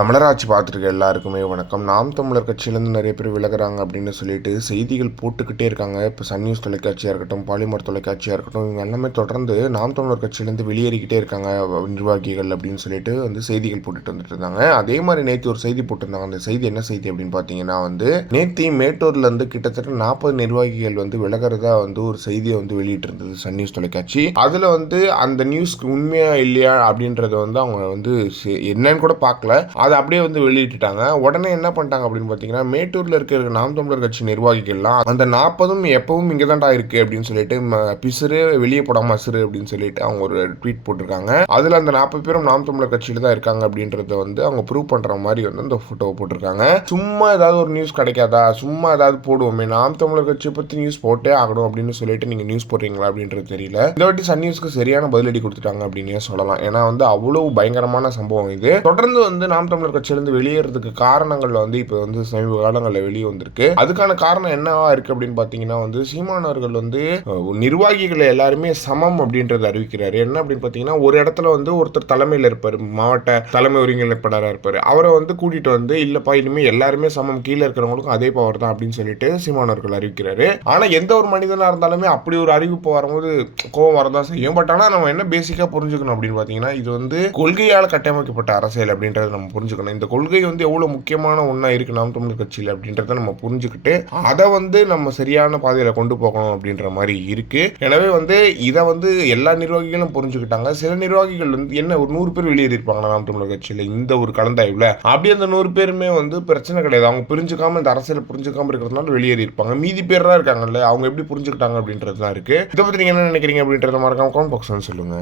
தமிழராட்சி பார்த்துருக்க எல்லாருக்குமே வணக்கம். நாம் தமிழர் கட்சியிலேருந்து நிறைய பேர் விலகுறாங்க அப்படின்னு சொல்லிட்டு செய்திகள் போட்டுக்கிட்டே இருக்காங்க. இப்போ சன் நியூஸ் தொலைக்காட்சியாக இருக்கட்டும், பாலிமர் தொலைக்காட்சியாக இருக்கட்டும், இவங்க எல்லாமே தொடர்ந்து நாம் தமிழர் கட்சியிலேருந்து வெளியேறிக்கிட்டே இருக்காங்க நிர்வாகிகள் அப்படின்னு சொல்லிட்டு செய்திகள் போட்டுட்டு வந்துட்டு இருந்தாங்க. அதே மாதிரி நேற்று ஒரு செய்தி போட்டிருந்தாங்க. அந்த செய்தி என்ன செய்தி அப்படின்னு பார்த்தீங்கன்னா நேற்று மேட்டூர்லேருந்து கிட்டத்தட்ட 40 நிர்வாகிகள் விலகிறதா ஒரு செய்தியை வெளியிட்டு இருந்தது சன் நியூஸ் தொலைக்காட்சி. அதில் அந்த நியூஸ்க்கு உண்மையா இல்லையா அப்படின்றத அவங்க என்னன்னு கூட பார்க்கல. அதை அப்படியே வெளியிட்டுட்டாங்க. உடனே என்ன பண்ணிட்டாங்க அப்படின்னு பார்த்தீங்கன்னா, மேட்டூர்ல இருக்கிற நாம் தமிழர் கட்சி நிர்வாகிகள்லாம் அந்த 40 எப்பவும் இங்கே தான்டா இருக்கு அப்படின்னு சொல்லிட்டு பிசுறு வெளியே போடாம அசுறு அப்படின்னு சொல்லிட்டு அவங்க ஒரு ட்வீட் போட்டிருக்காங்க. அதுல அந்த 40 பேரும் நாம் தமிழர் கட்சியில தான் இருக்காங்க அப்படின்றத அவங்க ப்ரூவ் பண்ற மாதிரி அந்த போட்டோவை போட்டிருக்காங்க. சும்மா ஏதாவது ஒரு நியூஸ் கிடைக்காதா, சும்மா ஏதாவது போடுவோமே, நாம் தமிழர் கட்சியை பத்தி நியூஸ் போட்டே ஆகணும் அப்படின்னு சொல்லிட்டு நீங்க நியூஸ் போடுறீங்களா அப்படின்றது தெரியல. இந்த வாட்டி சன் நியூஸ்க்கு சரியான பதிலடி கொடுத்துட்டாங்க அப்படின்னு சொல்லலாம். ஏன்னா அவ்வளவு பயங்கரமான சம்பவம் இது. தொடர்ந்து நாம் தமிழர் கட்சியிலிருந்து வெளியேறதுக்கு காரணங்கள் இப்போ சமீப காலங்களில் வெளியே வந்திருக்கு. அதுக்கான காரணம் என்னவா இருக்கு அப்படின்னு பாத்தீங்கன்னா சீமான் அவர்கள் நிர்வாகிகளை எல்லாருமே சமம் அப்படின்றத அறிவிக்கிறாரு. என்ன அப்படின்னு பாத்தீங்கன்னா, ஒரு இடத்துல ஒருத்தர் தலைமையில் இருப்பாரு, மாவட்ட தலைமை ஒருங்கிணைப்பாளராக இருப்பாரு. அவரை கூட்டிட்டு இல்லப்பா இனிமே எல்லாருமே சமம், கீழே இருக்கிறவங்களுக்கும் அதே பவர் தான் அப்படின்னு சொல்லிட்டு சீமான் அவர்கள் அறிவிக்கிறாரு. ஆனா எந்த ஒரு மனிதனா இருந்தாலுமே அப்படி ஒரு அறிவிப்பு வரும்போது கோபம் வரதான் செய்யும். பட் ஆனா நம்ம என்ன பேசிக்கா புரிஞ்சுக்கணும் அப்படின்னு பாத்தீங்கன்னா, இது கொள்கையால் கட்டமைக்கப்பட்ட அரசியல் அப்படின்றத நம்ம புரிஞ்சுக்கணும். இந்த கொள்கை எவ்வளவு முக்கியமான ஒண்ணா இருக்கு நாம் தமிழர் கட்சியில் அப்படின்றத நம்ம புரிஞ்சுக்கிட்டு அதை நம்ம சரியான பாதையில கொண்டு போகணும் அப்படின்ற மாதிரி இருக்கு. எனவே இதை எல்லா நிர்வாகிகளும் புரிஞ்சுக்கிட்டாங்க. சில நிர்வாகிகள் என்ன ஒரு 100 பேர் வெளியேறி இருப்பாங்க நாம் தமிழர் கட்சியில இந்த ஒரு கலந்தாய்வுல. அப்படி அந்த 100 பேருமே பிரச்சனை கிடையாது. அவங்க புரிஞ்சுக்காம இந்த அரசியல் புரிஞ்சுக்காம இருக்கிறதுனால வெளியேறி இருப்பாங்க. மீதி பேர் தான் இருக்காங்கல்ல, அவங்க எப்படி புரிஞ்சுக்கிட்டாங்க அப்படின்றதுதான் இருக்கு. இதை பத்தி நீங்க என்ன நினைக்கிறீங்க அப்படின்றத மறக்காம கமெண்ட் பாக்ஸ்ல சொல்லுங்க.